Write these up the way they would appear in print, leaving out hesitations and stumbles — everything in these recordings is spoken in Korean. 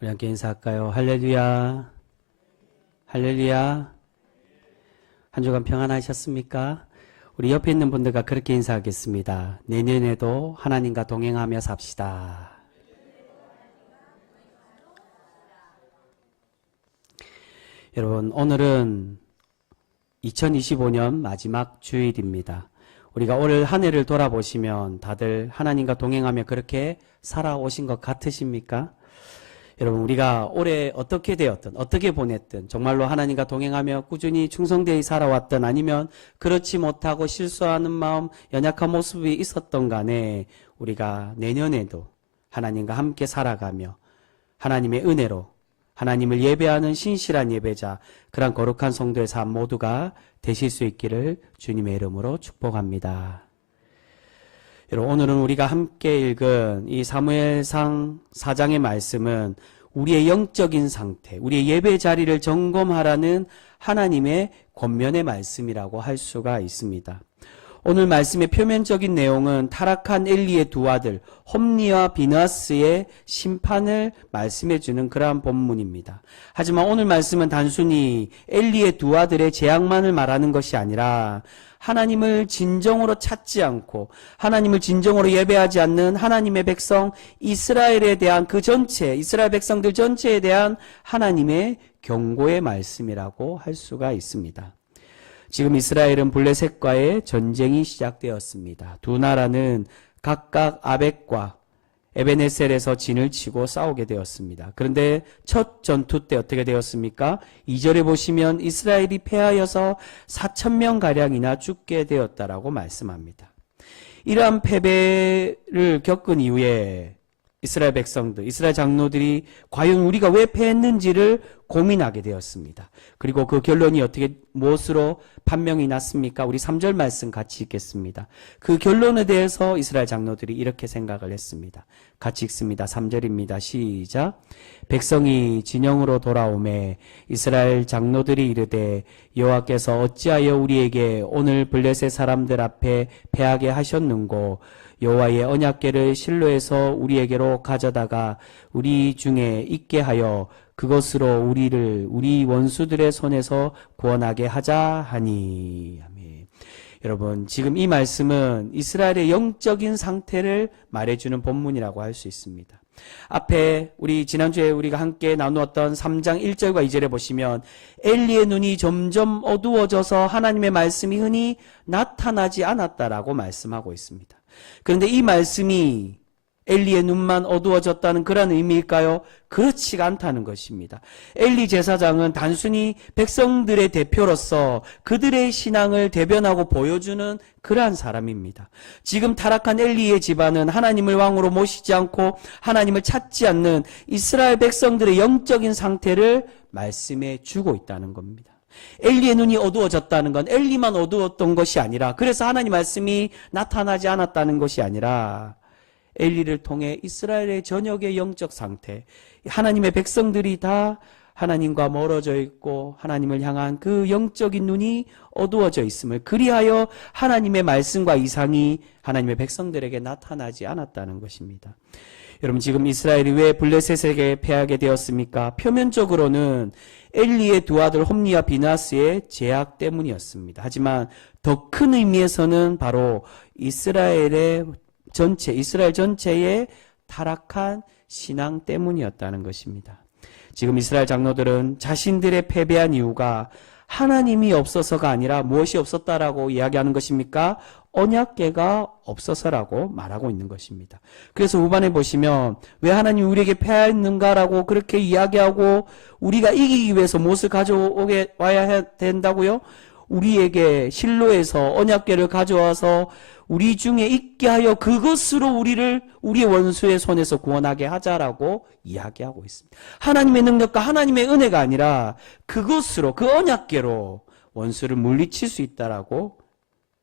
우리 함께 인사할까요? 할렐루야. 할렐루야. 한 주간 평안하셨습니까? 우리 옆에 있는 분들과 그렇게 인사하겠습니다. 내년에도 하나님과 동행하며 삽시다. 여러분, 오늘은 2025년 마지막 주일입니다. 우리가 올 한 해를 돌아보시면 다들 하나님과 동행하며 그렇게 살아오신 것 같으십니까? 여러분, 우리가 올해 어떻게 되었든 어떻게 보냈든 정말로 하나님과 동행하며 꾸준히 충성되이 살아왔든 아니면 그렇지 못하고 실수하는 마음, 연약한 모습이 있었던 간에 우리가 내년에도 하나님과 함께 살아가며 하나님의 은혜로 하나님을 예배하는 신실한 예배자, 그런 거룩한 성도의 삶 모두가 되실 수 있기를 주님의 이름으로 축복합니다. 여러분, 오늘은 우리가 함께 읽은 이 사무엘상 4장의 말씀은 우리의 영적인 상태, 우리의 예배 자리를 점검하라는 하나님의 권면의 말씀이라고 할 수가 있습니다. 오늘 말씀의 표면적인 내용은 타락한 엘리의 두 아들 홈니와 비느하스의 심판을 말씀해 주는 그러한 본문입니다. 하지만 오늘 말씀은 단순히 엘리의 두 아들의 재앙만을 말하는 것이 아니라 하나님을 진정으로 찾지 않고 하나님을 진정으로 예배하지 않는 하나님의 백성 이스라엘에 대한 그 전체, 이스라엘 백성들 전체에 대한 하나님의 경고의 말씀이라고 할 수가 있습니다. 지금 이스라엘은 블레셋과의 전쟁이 시작되었습니다. 두 나라는 각각 아벡과 에베네셀에서 진을 치고 싸우게 되었습니다. 그런데 첫 전투 때 어떻게 되었습니까? 2절에 보시면 이스라엘이 패하여서 4,000명가량이나 죽게 되었다라고 말씀합니다. 이러한 패배를 겪은 이후에 이스라엘 백성들, 이스라엘 장로들이 과연 우리가 왜 패했는지를 고민하게 되었습니다. 그리고 그 결론이 무엇으로 판명이 났습니까? 우리 3절 말씀 같이 읽겠습니다. 그 결론에 대해서 이스라엘 장로들이 이렇게 생각을 했습니다. 같이 읽습니다. 3절입니다. 시작. 백성이 진영으로 돌아오매 이스라엘 장로들이 이르되 여호와께서 어찌하여 우리에게 오늘 블레셋 사람들 앞에 패하게 하셨는고 여호와의 언약궤를 실로에서 우리에게로 가져다가 우리 중에 있게 하여 그것으로 우리를 우리 원수들의 손에서 구원하게 하자 하니. 아멘. 여러분, 지금 이 말씀은 이스라엘의 영적인 상태를 말해주는 본문이라고 할 수 있습니다. 앞에 우리 지난주에 우리가 함께 나누었던 3장 1절과 2절에 보시면 엘리의 눈이 점점 어두워져서 하나님의 말씀이 흔히 나타나지 않았다라고 말씀하고 있습니다. 그런데 이 말씀이 엘리의 눈만 어두워졌다는 그런 의미일까요? 그렇지가 않다는 것입니다. 엘리 제사장은 단순히 백성들의 대표로서 그들의 신앙을 대변하고 보여주는 그러한 사람입니다. 지금 타락한 엘리의 집안은 하나님을 왕으로 모시지 않고 하나님을 찾지 않는 이스라엘 백성들의 영적인 상태를 말씀해 주고 있다는 겁니다. 엘리의 눈이 어두워졌다는 건 엘리만 어두웠던 것이 아니라, 그래서 하나님 말씀이 나타나지 않았다는 것이 아니라 엘리를 통해 이스라엘의 전역의 영적 상태, 하나님의 백성들이 다 하나님과 멀어져 있고 하나님을 향한 그 영적인 눈이 어두워져 있음을, 그리하여 하나님의 말씀과 이상이 하나님의 백성들에게 나타나지 않았다는 것입니다. 여러분, 지금 이스라엘이 왜 블레셋에게 패하게 되었습니까? 표면적으로는 엘리의 두 아들 홈니와 비느하스의 죄악 때문이었습니다. 하지만 더 큰 의미에서는 바로 이스라엘 전체의 타락한 신앙 때문이었다는 것입니다. 지금 이스라엘 장로들은 자신들의 패배한 이유가 하나님이 없어서가 아니라 무엇이 없었다라고 이야기하는 것입니까? 언약궤가 없어서라고 말하고 있는 것입니다. 그래서 후반에 보시면 왜 하나님이 우리에게 패하였는가라고 그렇게 이야기하고 우리가 이기기 위해서 무엇을 가져와야 된다고요? 우리에게 실로에서 언약궤를 가져와서 우리 중에 있게 하여 그것으로 우리를 우리의 원수의 손에서 구원하게 하자라고 이야기하고 있습니다. 하나님의 능력과 하나님의 은혜가 아니라 그것으로, 그 언약궤로 원수를 물리칠 수 있다라고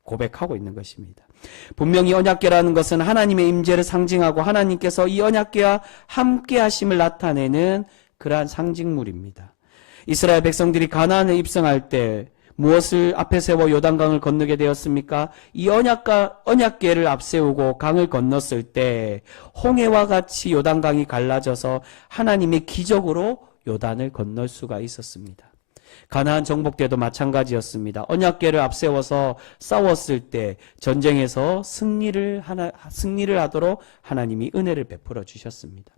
고백하고 있는 것입니다. 분명히 언약궤라는 것은 하나님의 임재를 상징하고 하나님께서 이 언약궤와 함께 하심을 나타내는 그러한 상징물입니다. 이스라엘 백성들이 가나안에 입성할 때 무엇을 앞에 세워 요단강을 건너게 되었습니까? 이 언약궤를 앞세우고 강을 건넜을 때 홍해와 같이 요단강이 갈라져서 하나님의 기적으로 요단을 건널 수가 있었습니다. 가나안 정복 때도 마찬가지였습니다. 언약궤를 앞세워서 싸웠을 때 전쟁에서 승리를 하도록 하나님이 은혜를 베풀어 주셨습니다.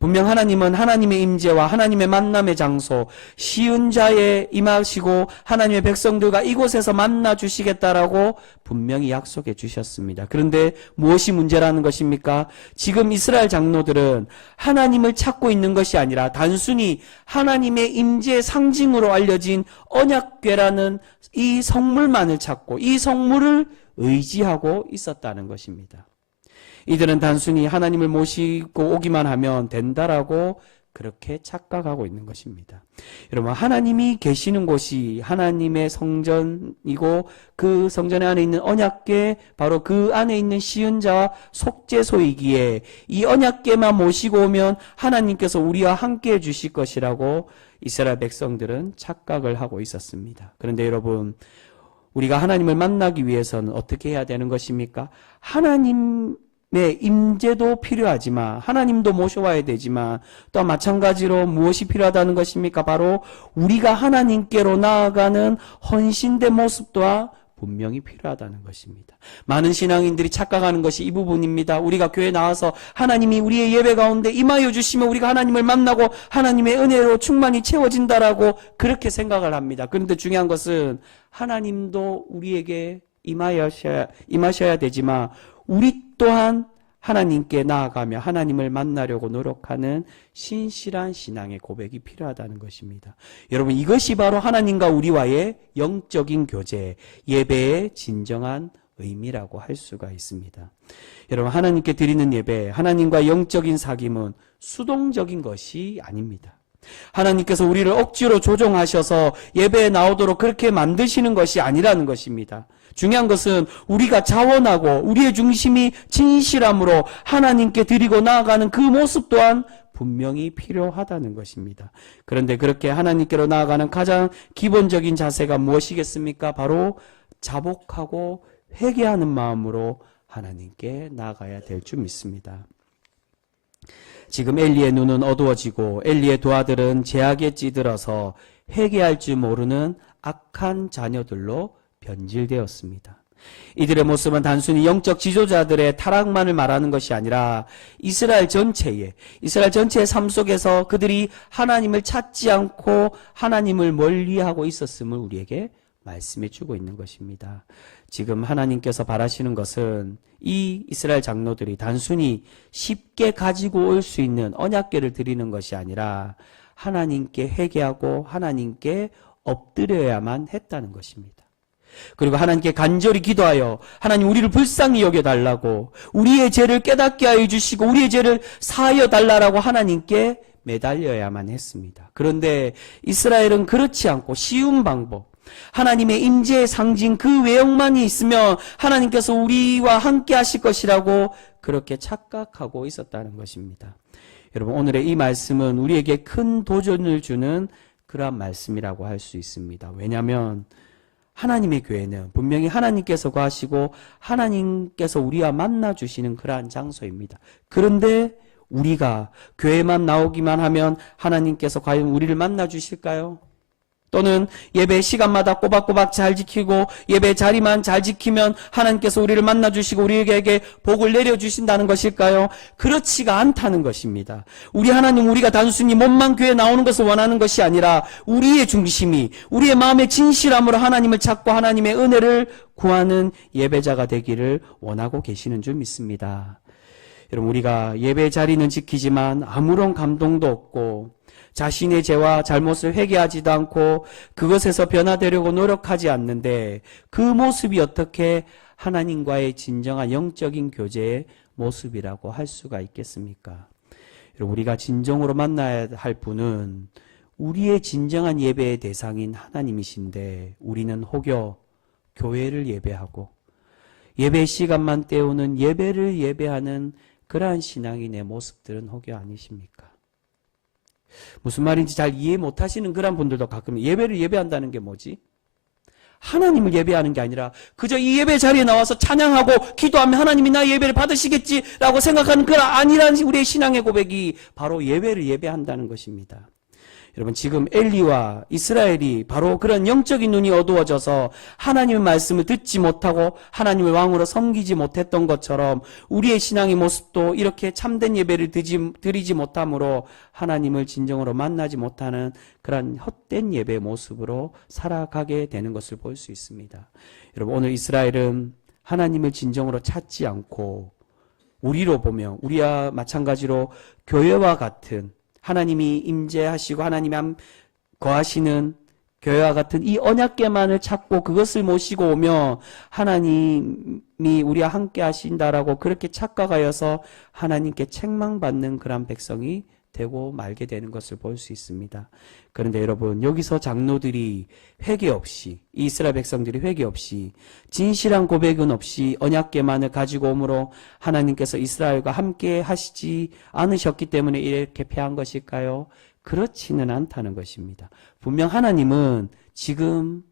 분명 하나님은 하나님의 임재와 하나님의 만남의 장소, 쉬운 자에 임하시고 하나님의 백성들과 이곳에서 만나 주시겠다라고 분명히 약속해 주셨습니다. 그런데 무엇이 문제라는 것입니까? 지금 이스라엘 장로들은 하나님을 찾고 있는 것이 아니라 단순히 하나님의 임재의 상징으로 알려진 언약궤라는 이 성물만을 찾고 이 성물을 의지하고 있었다는 것입니다. 이들은 단순히 하나님을 모시고 오기만 하면 된다라고 그렇게 착각하고 있는 것입니다. 여러분, 하나님이 계시는 곳이 하나님의 성전이고 그 성전 안에 있는 언약궤, 바로 그 안에 있는 시은 자와 속죄소이기에 이 언약궤만 모시고 오면 하나님께서 우리와 함께 해 주실 것이라고 이스라엘 백성들은 착각을 하고 있었습니다. 그런데 여러분, 우리가 하나님을 만나기 위해서는 어떻게 해야 되는 것입니까? 하나님의 임재도 필요하지만 하나님도 모셔와야 되지만 또 마찬가지로 무엇이 필요하다는 것입니까? 바로 우리가 하나님께로 나아가는 헌신된 모습 또한 분명히 필요하다는 것입니다. 많은 신앙인들이 착각하는 것이 이 부분입니다. 우리가 교회에 나와서 하나님이 우리의 예배 가운데 임하여 주시면 우리가 하나님을 만나고 하나님의 은혜로 충만히 채워진다라고 그렇게 생각을 합니다. 그런데 중요한 것은 하나님도 우리에게 임하셔야 되지만 우리 또한 하나님께 나아가며 하나님을 만나려고 노력하는 신실한 신앙의 고백이 필요하다는 것입니다. 여러분, 이것이 바로 하나님과 우리와의 영적인 교제, 예배의 진정한 의미라고 할 수가 있습니다. 여러분, 하나님께 드리는 예배, 하나님과 영적인 사귐은 수동적인 것이 아닙니다. 하나님께서 우리를 억지로 조종하셔서 예배에 나오도록 그렇게 만드시는 것이 아니라는 것입니다. 중요한 것은 우리가 자원하고 우리의 중심이 진실함으로 하나님께 드리고 나아가는 그 모습 또한 분명히 필요하다는 것입니다. 그런데 그렇게 하나님께로 나아가는 가장 기본적인 자세가 무엇이겠습니까? 바로 자복하고 회개하는 마음으로 하나님께 나아가야 될 줄 믿습니다. 지금 엘리의 눈은 어두워지고 엘리의 두 아들은 죄악에 찌들어서 회개할 줄 모르는 악한 자녀들로 변질되었습니다. 이들의 모습은 단순히 영적 지도자들의 타락만을 말하는 것이 아니라 이스라엘 전체의 삶 속에서 그들이 하나님을 찾지 않고 하나님을 멀리하고 있었음을 우리에게 말씀해 주고 있는 것입니다. 지금 하나님께서 바라시는 것은 이 이스라엘 장로들이 단순히 쉽게 가지고 올 수 있는 언약궤를 드리는 것이 아니라 하나님께 회개하고 하나님께 엎드려야만 했다는 것입니다. 그리고 하나님께 간절히 기도하여 하나님 우리를 불쌍히 여겨달라고 우리의 죄를 깨닫게 하여 주시고 우리의 죄를 사하여 달라고 하나님께 매달려야만 했습니다. 그런데 이스라엘은 그렇지 않고 쉬운 방법, 하나님의 임재의 상징 그 외형만이 있으면 하나님께서 우리와 함께 하실 것이라고 그렇게 착각하고 있었다는 것입니다. 여러분, 오늘의 이 말씀은 우리에게 큰 도전을 주는 그러한 말씀이라고 할 수 있습니다. 왜냐하면 하나님의 교회는 분명히 하나님께서 거하시고 하나님께서 우리와 만나 주시는 그러한 장소입니다. 그런데 우리가 교회만 나오기만 하면 하나님께서 과연 우리를 만나 주실까요? 또는 예배 시간마다 꼬박꼬박 잘 지키고 예배 자리만 잘 지키면 하나님께서 우리를 만나 주시고 우리에게 복을 내려주신다는 것일까요? 그렇지가 않다는 것입니다. 우리 하나님, 우리가 단순히 몸만 교회에 나오는 것을 원하는 것이 아니라 우리의 중심이 우리의 마음의 진실함으로 하나님을 찾고 하나님의 은혜를 구하는 예배자가 되기를 원하고 계시는 줄 믿습니다. 여러분, 우리가 예배 자리는 지키지만 아무런 감동도 없고 자신의 죄와 잘못을 회개하지도 않고 그것에서 변화되려고 노력하지 않는데 그 모습이 어떻게 하나님과의 진정한 영적인 교제의 모습이라고 할 수가 있겠습니까? 여러분, 우리가 진정으로 만나야 할 분은 우리의 진정한 예배의 대상인 하나님이신데 우리는 혹여 교회를 예배하고 예배 시간만 때우는 예배를 예배하는 그러한 신앙인의 모습들은 혹여 아니십니까? 무슨 말인지 잘 이해 못하시는 그런 분들도 가끔 예배를 예배한다는 게 뭐지? 하나님을 예배하는 게 아니라 그저 이 예배 자리에 나와서 찬양하고 기도하면 하나님이 나의 예배를 받으시겠지라고 생각하는 그런 아니라는 우리의 신앙의 고백이 바로 예배를 예배한다는 것입니다. 여러분, 지금 엘리와 이스라엘이 바로 그런 영적인 눈이 어두워져서 하나님의 말씀을 듣지 못하고 하나님을 왕으로 섬기지 못했던 것처럼 우리의 신앙의 모습도 이렇게 참된 예배를 드리지 못함으로 하나님을 진정으로 만나지 못하는 그런 헛된 예배의 모습으로 살아가게 되는 것을 볼 수 있습니다. 여러분, 오늘 이스라엘은 하나님을 진정으로 찾지 않고 우리로 보면 우리와 마찬가지로 교회와 같은 하나님이 임재하시고 하나님이 거하시는 교회와 같은 이 언약궤만을 찾고 그것을 모시고 오며 하나님이 우리와 함께 하신다라고 그렇게 착각하여서 하나님께 책망받는 그런 백성이 되고 말게 되는 것을 볼 수 있습니다. 그런데 여러분, 여기서 장로들이 회개 없이, 이스라엘 백성들이 회개 없이 진실한 고백은 없이 언약궤만을 가지고 오므로 하나님께서 이스라엘과 함께 하시지 않으셨기 때문에 이렇게 패한 것일까요? 그렇지는 않다는 것입니다. 분명 하나님은 지금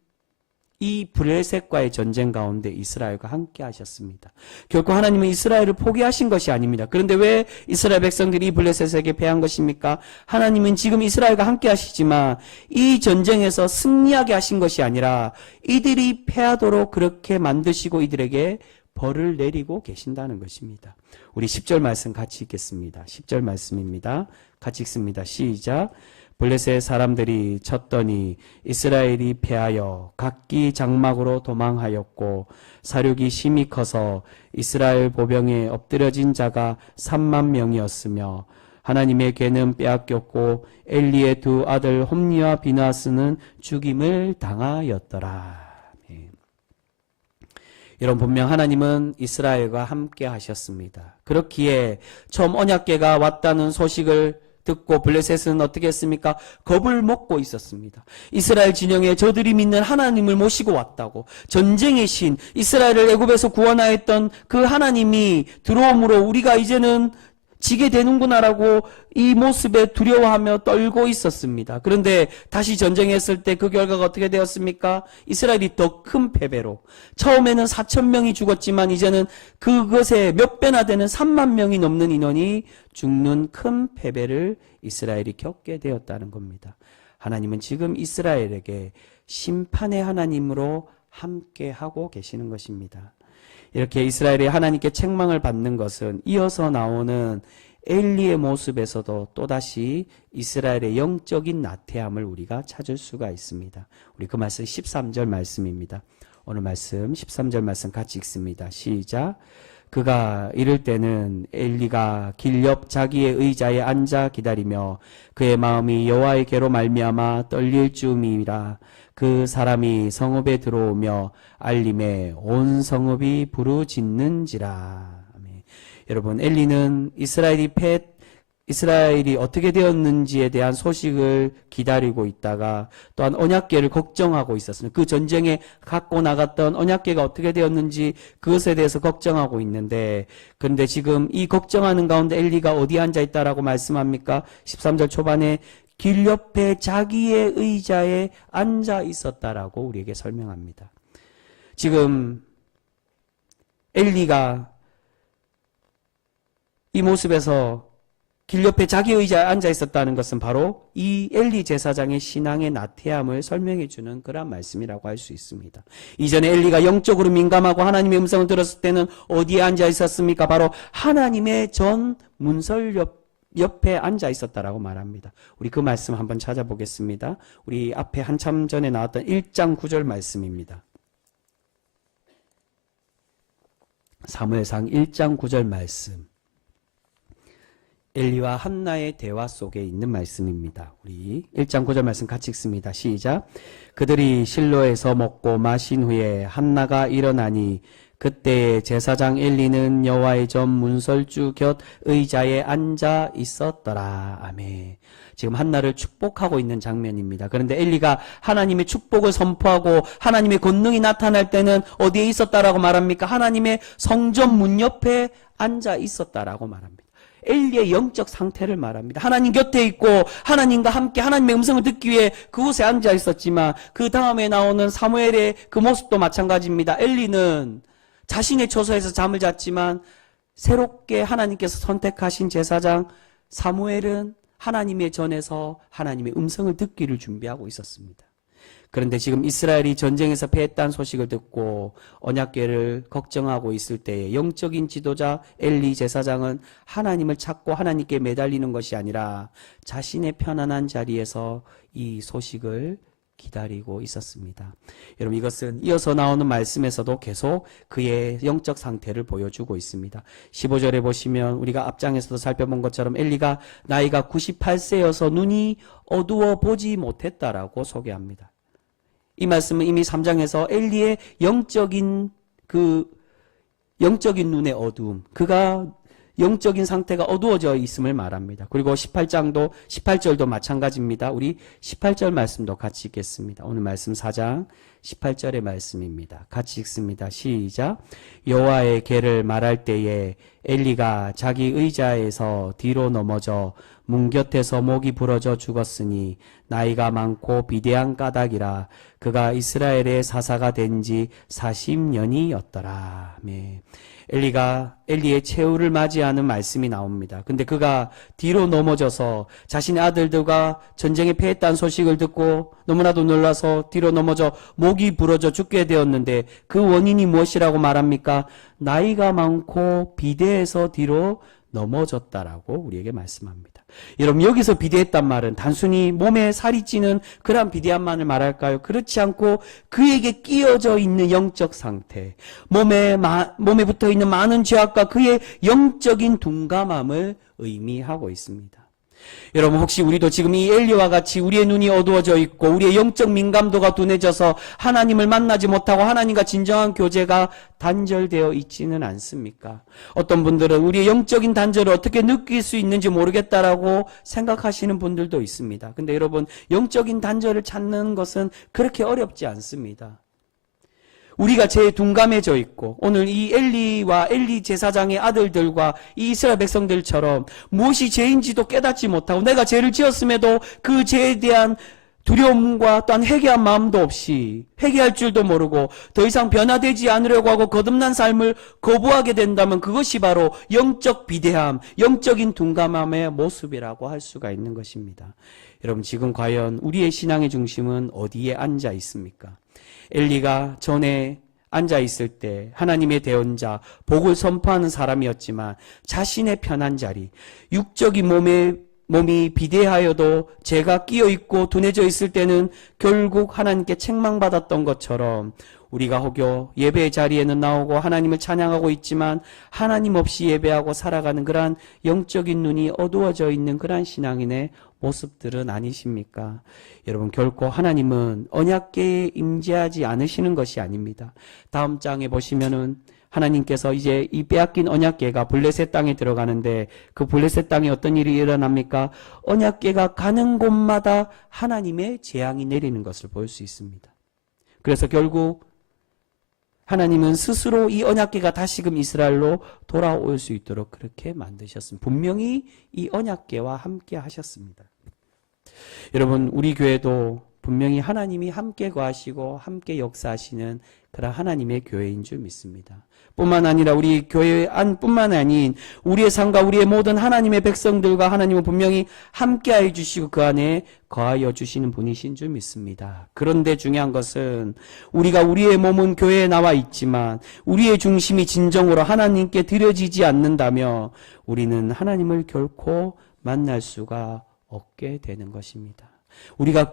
이 블레셋과의 전쟁 가운데 이스라엘과 함께 하셨습니다. 결코 하나님은 이스라엘을 포기하신 것이 아닙니다. 그런데 왜 이스라엘 백성들이 이 블레셋에게 패한 것입니까? 하나님은 지금 이스라엘과 함께 하시지만 이 전쟁에서 승리하게 하신 것이 아니라 이들이 패하도록 그렇게 만드시고 이들에게 벌을 내리고 계신다는 것입니다. 우리 10절 말씀 같이 읽겠습니다. 10절 말씀입니다. 같이 읽습니다. 시작. 블레셋 사람들이 쳤더니 이스라엘이 패하여 각기 장막으로 도망하였고 사륙이 심히 커서 이스라엘 보병에 엎드려진 자가 3만 명이었으며 하나님의 궤는 빼앗겼고 엘리의 두 아들 홈니와 비나스는 죽임을 당하였더라. 여러분, 분명 하나님은 이스라엘과 함께 하셨습니다. 그렇기에 처음 언약궤가 왔다는 소식을 듣고 블레셋은 어떻게 했습니까? 겁을 먹고 있었습니다. 이스라엘 진영에 저들이 믿는 하나님을 모시고 왔다고, 전쟁의 신 이스라엘을 애굽에서 구원하였던 그 하나님이 들어옴으로 우리가 이제는 지게 되는구나라고 이 모습에 두려워하며 떨고 있었습니다. 그런데 다시 전쟁했을 때 그 결과가 어떻게 되었습니까? 이스라엘이 더 큰 패배로, 처음에는 4,000명이 죽었지만 이제는 그것에 몇 배나 되는 3만 명이 넘는 인원이 죽는 큰 패배를 이스라엘이 겪게 되었다는 겁니다. 하나님은 지금 이스라엘에게 심판의 하나님으로 함께 하고 계시는 것입니다. 이렇게 이스라엘이 하나님께 책망을 받는 것은 이어서 나오는 엘리의 모습에서도 또다시 이스라엘의 영적인 나태함을 우리가 찾을 수가 있습니다. 우리 그 말씀 13절 말씀입니다. 오늘 말씀 13절 말씀 같이 읽습니다. 시작. 그가 이럴 때는 엘리가 길 옆 자기의 의자에 앉아 기다리며 그의 마음이 여호와의 궤로 말미암아 떨릴 쯤이라. 그 사람이 성읍에 들어오며 알림에 온 성읍이 부르짖는지라. 아멘. 여러분, 엘리는 이스라엘이 어떻게 되었는지에 대한 소식을 기다리고 있다가 또한 언약궤를 걱정하고 있었습니다. 그 전쟁에 갖고 나갔던 언약궤가 어떻게 되었는지 그것에 대해서 걱정하고 있는데, 그런데 지금 이 걱정하는 가운데 엘리가 어디에 앉아 있다라고 말씀합니까? 13절 초반에 길 옆에 자기의 의자에 앉아 있었다라고 우리에게 설명합니다. 지금 엘리가 이 모습에서 길 옆에 자기 의자에 앉아 있었다는 것은 바로 이 엘리 제사장의 신앙의 나태함을 설명해 주는 그런 말씀이라고 할 수 있습니다. 이전에 엘리가 영적으로 민감하고 하나님의 음성을 들었을 때는 어디에 앉아 있었습니까? 바로 하나님의 전 문설 옆에 앉아 있었다라고 말합니다. 우리 그 말씀 한번 찾아보겠습니다. 우리 앞에 한참 전에 나왔던 1장 9절 말씀입니다. 사무엘상 1장 9절 말씀. 엘리와 한나의 대화 속에 있는 말씀입니다. 우리 1장 9절 말씀 같이 읽습니다. 시작. 그들이 실로에서 먹고 마신 후에 한나가 일어나니 그때 제사장 엘리는 여호와의 전 문설주 곁 의자에 앉아 있었더라. 아멘. 지금 한나를 축복하고 있는 장면입니다. 그런데 엘리가 하나님의 축복을 선포하고 하나님의 권능이 나타날 때는 어디에 있었다라고 말합니까? 하나님의 성전 문 옆에 앉아 있었다라고 말합니다. 엘리의 영적 상태를 말합니다. 하나님 곁에 있고 하나님과 함께 하나님의 음성을 듣기 위해 그곳에 앉아 있었지만 그 다음에 나오는 사무엘의 그 모습도 마찬가지입니다. 엘리는 자신의 처소에서 잠을 잤지만 새롭게 하나님께서 선택하신 제사장 사무엘은 하나님의 전에서 하나님의 음성을 듣기를 준비하고 있었습니다. 그런데 지금 이스라엘이 전쟁에서 패했다는 소식을 듣고 언약궤를 걱정하고 있을 때에 영적인 지도자 엘리 제사장은 하나님을 찾고 하나님께 매달리는 것이 아니라 자신의 편안한 자리에서 이 소식을 기다리고 있었습니다. 여러분, 이것은 이어서 나오는 말씀에서도 계속 그의 영적 상태를 보여주고 있습니다. 15절에 보시면 우리가 앞장에서도 살펴본 것처럼 엘리가 나이가 98세여서 눈이 어두워 보지 못했다라고 소개합니다. 이 말씀은 이미 3장에서 엘리의 영적인 눈의 어두움, 그가 영적인 상태가 어두워져 있음을 말합니다. 그리고 18절도 마찬가지입니다. 우리 18절 말씀도 같이 읽겠습니다. 오늘 말씀 4장 18절의 말씀입니다. 같이 읽습니다. 시작. 여호와의 계를 말할 때에 엘리가 자기 의자에서 뒤로 넘어져 문 곁에서 목이 부러져 죽었으니 나이가 많고 비대한 까닭이라 그가 이스라엘의 사사가 된 지 40년이었더라. 네. 엘리의 최후를 맞이하는 말씀이 나옵니다. 근데 그가 뒤로 넘어져서 자신의 아들들과 전쟁에 패했다는 소식을 듣고 너무나도 놀라서 뒤로 넘어져 목이 부러져 죽게 되었는데 그 원인이 무엇이라고 말합니까? 나이가 많고 비대해서 뒤로 넘어졌다라고 우리에게 말씀합니다. 여러분, 여기서 비대했단 말은 단순히 몸에 살이 찌는 그런 비대함만을 말할까요? 그렇지 않고 그에게 끼어져 있는 영적 상태, 몸에 붙어 있는 많은 죄악과 그의 영적인 둔감함을 의미하고 있습니다. 여러분, 혹시 우리도 지금 이 엘리와 같이 우리의 눈이 어두워져 있고 우리의 영적 민감도가 둔해져서 하나님을 만나지 못하고 하나님과 진정한 교제가 단절되어 있지는 않습니까? 어떤 분들은 우리의 영적인 단절을 어떻게 느낄 수 있는지 모르겠다라고 생각하시는 분들도 있습니다. 근데 여러분, 영적인 단절을 찾는 것은 그렇게 어렵지 않습니다. 우리가 제일 둔감해져 있고 오늘 이 엘리와 엘리 제사장의 아들들과 이 이스라엘 백성들처럼 무엇이 죄인지도 깨닫지 못하고 내가 죄를 지었음에도 그 죄에 대한 두려움과 또한 회개한 마음도 없이 회개할 줄도 모르고 더 이상 변화되지 않으려고 하고 거듭난 삶을 거부하게 된다면 그것이 바로 영적 비대함, 영적인 둔감함의 모습이라고 할 수가 있는 것입니다. 여러분, 지금 과연 우리의 신앙의 중심은 어디에 앉아 있습니까? 엘리가 전에 앉아 있을 때 하나님의 대언자, 복을 선포하는 사람이었지만 자신의 편한 자리, 육적인 몸이 비대하여도 죄가 끼어 있고 둔해져 있을 때는 결국 하나님께 책망받았던 것처럼 우리가 혹여 예배의 자리에는 나오고 하나님을 찬양하고 있지만 하나님 없이 예배하고 살아가는 그러한 영적인 눈이 어두워져 있는 그러한 신앙인의 모습들은 아니십니까? 여러분, 결코 하나님은 언약궤에 임재하지 않으시는 것이 아닙니다. 다음 장에 보시면은 하나님께서 이제 이 빼앗긴 언약궤가 블레셋 땅에 들어가는데 그 블레셋 땅에 어떤 일이 일어납니까? 언약궤가 가는 곳마다 하나님의 재앙이 내리는 것을 볼 수 있습니다. 그래서 결국 하나님은 스스로 이 언약궤가 다시금 이스라엘로 돌아올 수 있도록 그렇게 만드셨습니다. 분명히 이 언약궤와 함께 하셨습니다. 여러분, 우리 교회도 분명히 하나님이 함께 거하시고 함께 역사하시는 그런 하나님의 교회인 줄 믿습니다. 뿐만 아니라 우리 교회 안뿐만 아닌 우리의 삶과 우리의 모든 하나님의 백성들과 하나님은 분명히 함께하여 주시고 그 안에 거하여 주시는 분이신 줄 믿습니다. 그런데 중요한 것은 우리가 우리의 몸은 교회에 나와 있지만 우리의 중심이 진정으로 하나님께 드려지지 않는다며 우리는 하나님을 결코 만날 수가 없게 되는 것입니다. 우리가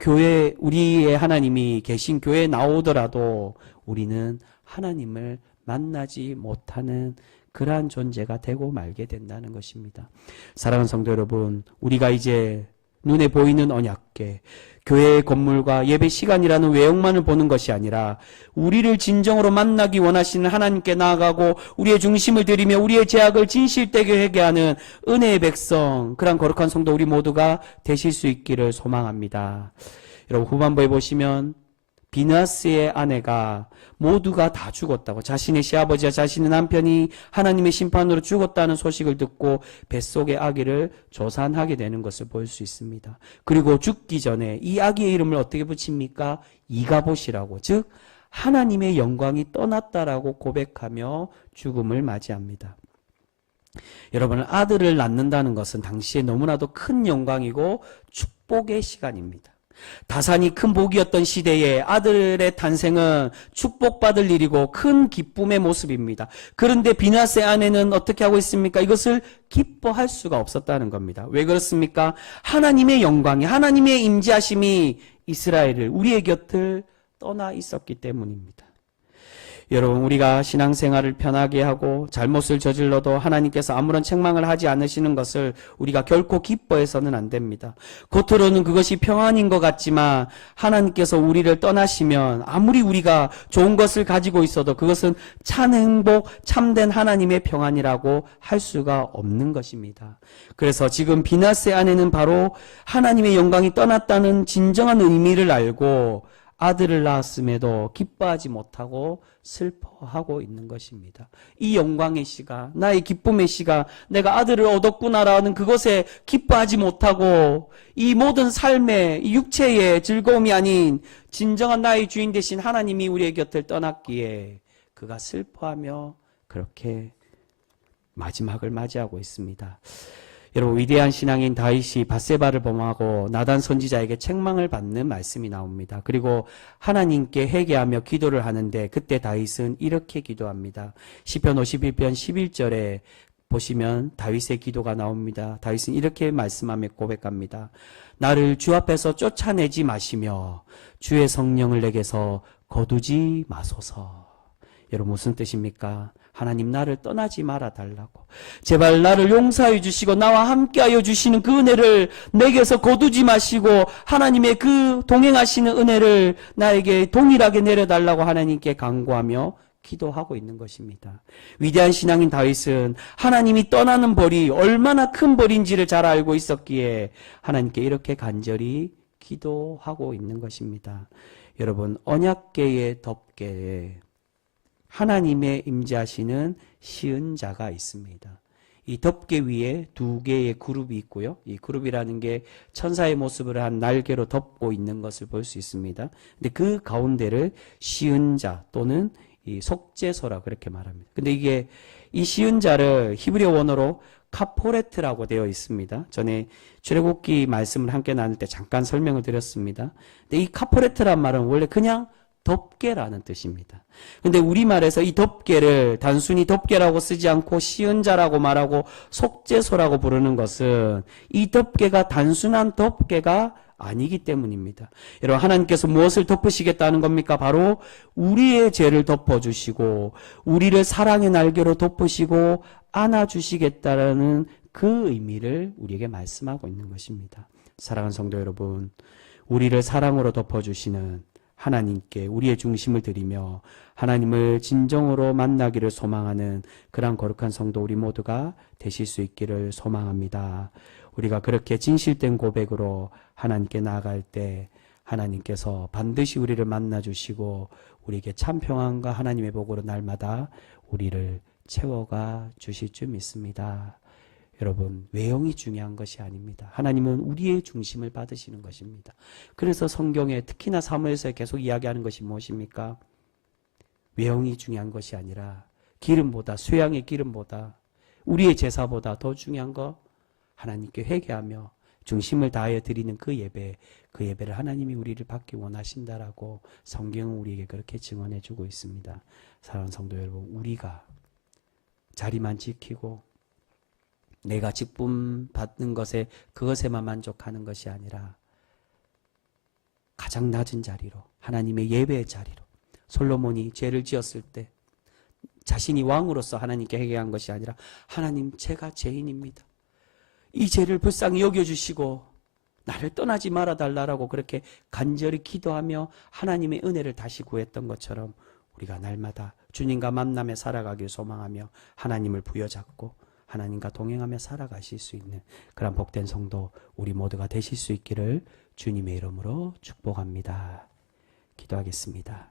우리의 하나님이 계신 교회에 나오더라도 우리는 하나님을 만나지 못하는 그러한 존재가 되고 말게 된다는 것입니다. 사랑하는 성도 여러분, 우리가 이제 눈에 보이는 언약궤, 교회의 건물과 예배 시간이라는 외형만을 보는 것이 아니라 우리를 진정으로 만나기 원하시는 하나님께 나아가고 우리의 중심을 들이며 우리의 죄악을 진실되게 회개하는 은혜의 백성, 그런 거룩한 성도 우리 모두가 되실 수 있기를 소망합니다. 여러분, 후반부에 보시면 비나스의 아내가 모두가 다 죽었다고, 자신의 시아버지와 자신의 남편이 하나님의 심판으로 죽었다는 소식을 듣고 뱃속의 아기를 조산하게 되는 것을 볼 수 있습니다. 그리고 죽기 전에 이 아기의 이름을 어떻게 붙입니까? 이가봇이라고, 즉 하나님의 영광이 떠났다라고 고백하며 죽음을 맞이합니다. 여러분, 아들을 낳는다는 것은 당시에 너무나도 큰 영광이고 축복의 시간입니다. 다산이 큰 복이었던 시대에 아들의 탄생은 축복받을 일이고 큰 기쁨의 모습입니다. 그런데 비나스의 아내는 어떻게 하고 있습니까? 이것을 기뻐할 수가 없었다는 겁니다. 왜 그렇습니까? 하나님의 영광이, 하나님의 임재하심이 이스라엘을, 우리의 곁을 떠나 있었기 때문입니다. 여러분, 우리가 신앙생활을 편하게 하고 잘못을 저질러도 하나님께서 아무런 책망을 하지 않으시는 것을 우리가 결코 기뻐해서는 안 됩니다. 겉으로는 그것이 평안인 것 같지만 하나님께서 우리를 떠나시면 아무리 우리가 좋은 것을 가지고 있어도 그것은 참 행복, 참된 하나님의 평안이라고 할 수가 없는 것입니다. 그래서 지금 비나스의 아내는 바로 하나님의 영광이 떠났다는 진정한 의미를 알고 아들을 낳았음에도 기뻐하지 못하고 슬퍼하고 있는 것입니다. 이 영광의 시가, 나의 기쁨의 시가, 내가 아들을 얻었구나라는 그것에 기뻐하지 못하고 이 모든 삶의, 이 육체의 즐거움이 아닌 진정한 나의 주인 되신 하나님이 우리의 곁을 떠났기에 그가 슬퍼하며 그렇게 마지막을 맞이하고 있습니다. 여러분, 위대한 신앙인 다윗이 밧세바를 범하고 나단 선지자에게 책망을 받는 말씀이 나옵니다. 그리고 하나님께 회개하며 기도를 하는데 그때 다윗은 이렇게 기도합니다. 시편 51편 11절에 보시면 다윗의 기도가 나옵니다. 다윗은 이렇게 말씀하며 고백합니다. 나를 주 앞에서 쫓아내지 마시며 주의 성령을 내게서 거두지 마소서. 여러분, 무슨 뜻입니까? 하나님, 나를 떠나지 말아 달라고. 제발 나를 용서해 주시고 나와 함께하여 주시는 그 은혜를 내게서 거두지 마시고 하나님의 그 동행하시는 은혜를 나에게 동일하게 내려달라고 하나님께 간구하며 기도하고 있는 것입니다. 위대한 신앙인 다윗은 하나님이 떠나는 벌이 얼마나 큰 벌인지를 잘 알고 있었기에 하나님께 이렇게 간절히 기도하고 있는 것입니다. 여러분, 언약궤의 덮개에 하나님의 임재하시는 시은자가 있습니다. 이 덮개 위에 두 개의 그룹이 있고요. 이 그룹이라는 게 천사의 모습을 한 날개로 덮고 있는 것을 볼 수 있습니다. 근데 그 가운데를 시은자 또는 이 속죄소라 그렇게 말합니다. 근데 이게 이 시은자를 히브리어 원어로 카포레트라고 되어 있습니다. 전에 출애굽기 말씀을 함께 나눌 때 잠깐 설명을 드렸습니다. 근데 이 카포레트란 말은 원래 그냥 덮개라는 뜻입니다. 근데 우리말에서 이 덮개를 단순히 덮개라고 쓰지 않고 시은자라고 말하고 속죄소라고 부르는 것은 이 덮개가 단순한 덮개가 아니기 때문입니다. 여러분, 하나님께서 무엇을 덮으시겠다는 겁니까? 바로 우리의 죄를 덮어주시고 우리를 사랑의 날개로 덮으시고 안아주시겠다라는 그 의미를 우리에게 말씀하고 있는 것입니다. 사랑하는 성도 여러분, 우리를 사랑으로 덮어주시는 하나님께 우리의 중심을 드리며 하나님을 진정으로 만나기를 소망하는 그런 거룩한 성도 우리 모두가 되실 수 있기를 소망합니다. 우리가 그렇게 진실된 고백으로 하나님께 나아갈 때 하나님께서 반드시 우리를 만나주시고 우리에게 참 평안과 하나님의 복으로 날마다 우리를 채워가 주실 줄 믿습니다. 여러분, 외형이 중요한 것이 아닙니다. 하나님은 우리의 중심을 받으시는 것입니다. 그래서 성경에 특히나 사무엘서에 계속 이야기하는 것이 무엇입니까? 외형이 중요한 것이 아니라 기름보다, 쇠양의 기름보다, 우리의 제사보다 더 중요한 거, 하나님께 회개하며 중심을 다하여 드리는 그 예배, 그 예배를 하나님이 우리를 받기 원하신다라고 성경은 우리에게 그렇게 증언해 주고 있습니다. 사랑하는 성도 여러분, 우리가 자리만 지키고 내가 직분 받는 것에 그것에만 만족하는 것이 아니라 가장 낮은 자리로, 하나님의 예배의 자리로, 솔로몬이 죄를 지었을 때 자신이 왕으로서 하나님께 회개한 것이 아니라 하나님, 제가 죄인입니다. 이 죄를 불쌍히 여겨주시고 나를 떠나지 말아달라고 그렇게 간절히 기도하며 하나님의 은혜를 다시 구했던 것처럼 우리가 날마다 주님과 만남에 살아가길 소망하며 하나님을 부여잡고 하나님과 동행하며 살아가실 수 있는 그런 복된 성도 우리 모두가 되실 수 있기를 주님의 이름으로 축복합니다. 기도하겠습니다.